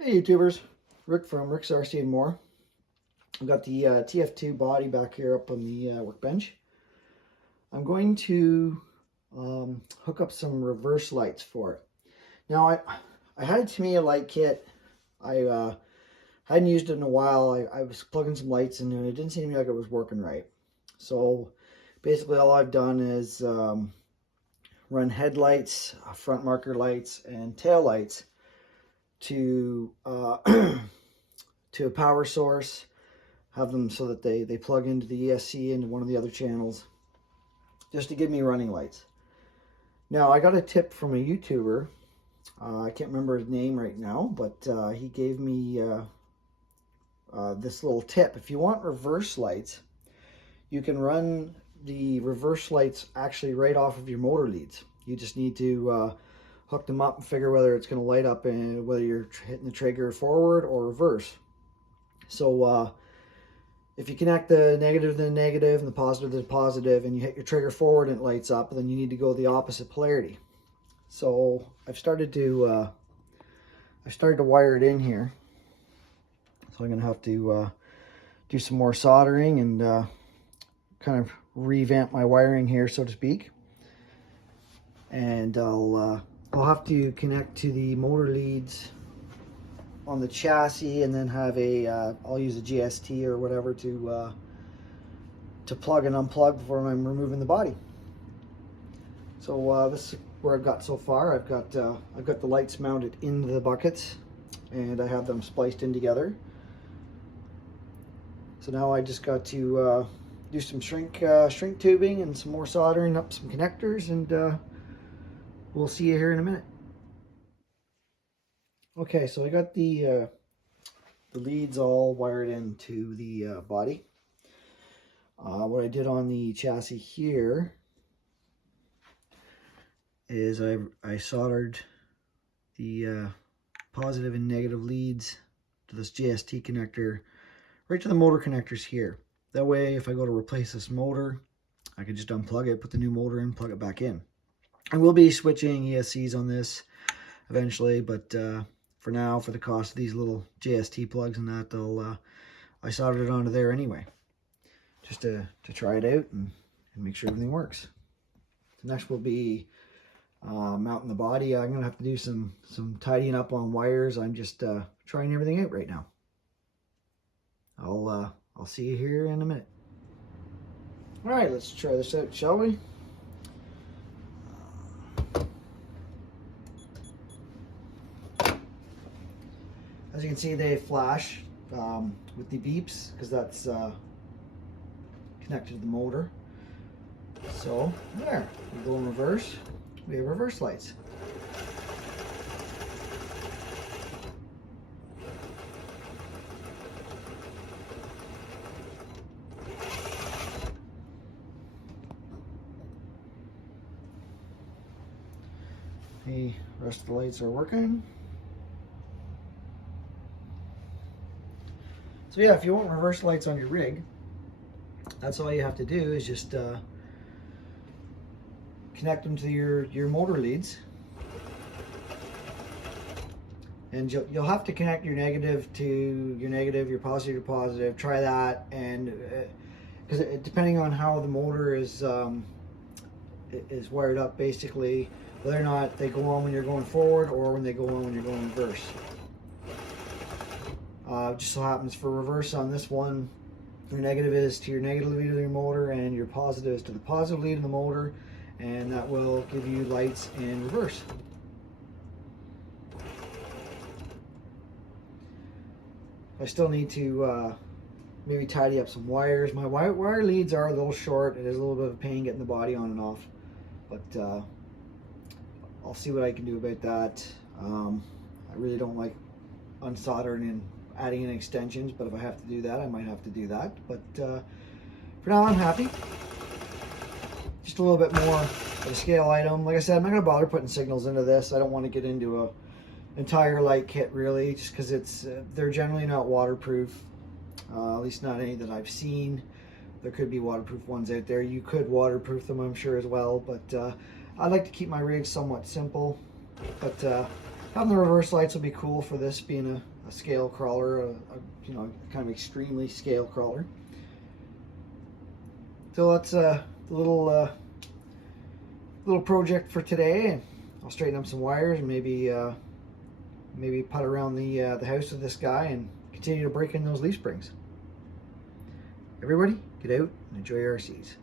Hey YouTubers, Rick from Rick's RC and more. I've got the TF2 body back here up on the workbench. I'm going to hook up some reverse lights for it. Now I had a Tamiya light kit. I hadn't used it in a while. I was plugging some lights in and it didn't seem to me like it was working right. So basically all I've done is run headlights, front marker lights, and tail lights to to a power source, have them so that they plug into the ESC into one of the other channels, just to give me running lights. Now I got a tip from a YouTuber, I can't remember his name right now, but he gave me this little tip. If you want reverse lights, you can run the reverse lights actually right off of your motor leads. You just need to hook them up and figure whether it's going to light up and whether you're hitting the trigger forward or reverse. So if you connect the negative to the negative and the positive to the positive and you hit your trigger forward and it lights up, then you need to go the opposite polarity. So I've started to wire it in here. So I'm going to have to do some more soldering and kind of revamp my wiring here, so to speak. And I'll have to connect to the motor leads on the chassis, and then have a I'll use a GST or whatever to plug and unplug before I'm removing the body. So this is where I've got so far. I've got the lights mounted into the buckets, and I have them spliced in together. So now I just got to do some shrink tubing and some more soldering up some connectors, and we'll see you here in a minute. Okay, so I got the leads all wired into the body. What I did on the chassis here is I soldered the positive and negative leads to this GST connector right to the motor connectors here. That way, if I go to replace this motor, I can just unplug it, put the new motor in, plug it back in. I will be switching ESCs on this eventually, but for now, for the cost of these little JST plugs and that, I soldered it onto there anyway, just to try it out and make sure everything works. So next will be mounting the body. I'm gonna have to do some tidying up on wires. I'm just trying everything out right now. I'll see you here in a minute. All right, let's try this out, shall we? As you can see, they flash with the beeps because that's connected to the motor. So there, we go in reverse. We have reverse lights. The rest of the lights are working. So yeah, if you want reverse lights on your rig, that's all you have to do is just connect them to your motor leads. And you'll have to connect your negative to your negative, your positive to positive. Try that, and because depending on how the motor is wired up, basically, whether or not they go on when you're going forward or when they go on when you're going reverse. Just so happens for reverse on this one, your negative is to your negative lead of your motor and your positive is to the positive lead of the motor, and that will give you lights in reverse. I still need to maybe tidy up some wires. My wire leads are a little short. It is a little bit of a pain getting the body on and off, but I'll see what I can do about that. I really don't like unsoldering and adding in extensions, but if I have to do that, I might have to do that. But for now, I'm happy. Just a little bit more of a scale item. Like I said, I'm not going to bother putting signals into this. I don't want to get into a entire light kit really, just because it's they're generally not waterproof, at least not any that I've seen. There could be waterproof ones out there. You could waterproof them, I'm sure, as well, but I like to keep my rig somewhat simple. But Having the reverse lights will be cool for this being a scale crawler, you know, kind of extremely scale crawler. So that's the little project for today. I'll straighten up some wires and maybe putt around the house with this guy and continue to break in those leaf springs. Everybody, get out and enjoy your RCs.